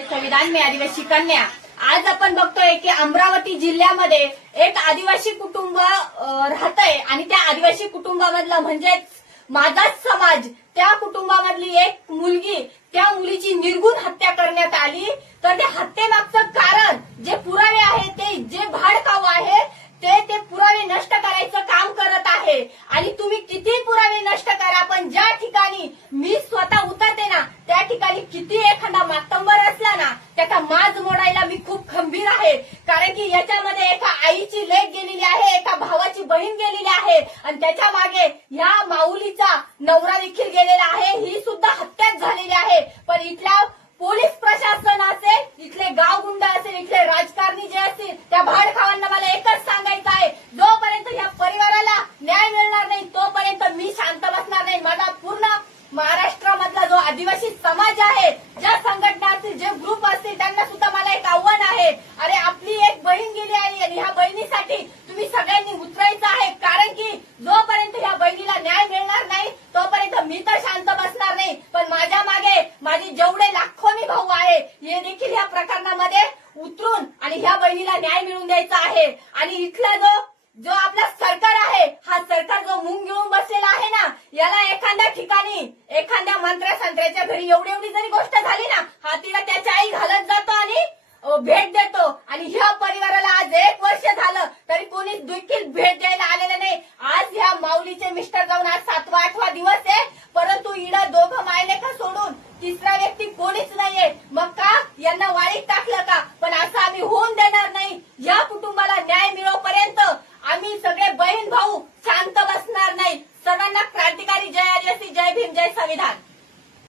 संविधान में आदिवासी कन्या। आज आपण बघतोय की अमरावती जिल्ह्यामध्ये एक आदिवासी कुटुंब राहतंय आणि त्या आदिवासी कुटुंबामधलं म्हणजेच माझाच समाज, त्या कुटुंबामधली एक मुलगी, त्या मुलीची निर्गुण हत्या करण्यात आली। तर त्या हत्येमागचं कारण जे पुरावे आहे, ते जे भाडकाऊ आहे, ते पुरावे नष्ट करायचं काम करत आहे। आणि तुम्ही किती पुरावे नष्ट करा, पण ज्या ठिकाणी मी स्वतः उतरते ना, त्या ठिकाणी किती एखादा मातंबर असला ना, त्याचा माज मोडायला मी खूप खंबीर आहे। कारण की याच्यामध्ये एका आईची लेक गेलेली आहे, एका भावाची बहीण गेलेली आहे आणि त्याच्या मागे ह्या माऊलीचा नवरा देखील गेलेला आहे। ही सुद्धा हत्याच झालेली आहे। पण इथल्या पोलीस प्रशासन असेल, इथले गावगुंड असेल, इथले राजकारणी जे असतील, त्या भाडखावांना मला एकच सांगायचं आहे, जोपर्यंत या परिवाराला न्याय मिळणार नाही तोपर्यंत मी शांत बसणार नाही। माझा पूर्ण महाराष्ट्रामधला जो आदिवासी समाज आहे, ज्या संघटना असतील, जे ग्रुप असतील, त्यांना सुद्धा मला एक आव्हान आहे। अरे आपली एक बहीण गेली आहे आणि ह्या बहिणीसाठी तुम्ही सगळ्यांनी उतरायचं आहे। कारण की जोपर्यंत ह्या बहिणीला न्याय मिळणार नाही तोपर्यंत मी तर शांत बसणार नाही। पण माझ्या मागे माझे जेवढे लाखोनी भाऊ आहे, हे देखील या प्रकरणामध्ये उतरून आणि ह्या बहिणीला न्याय मिळवून द्यायचा आहे। आणि इथला जो आपला सरकार आहे, हा सरकार जो मुंग घेऊन बसलेला आहे ना, याला एखाद्या ठिकाणी एखाद्या मंत्र्या संत्र्याच्या घरी एवढी जरी गोष्ट झाली ना, हा तिला त्याची आई घालत जातो आणि भेट देतो। आणि ह्या परिवाराला आज 1 वर्ष झालं तरी कोणी देखील भेट द्यायला आलेलं नाही। आज ह्या माऊलीचे मिस्टर जाऊन आज 7वा 8वा दिवस आहे, परंतु इडं दोघं मायलेका सोडून तिसरा व्यक्ती कोणीच नाहीये।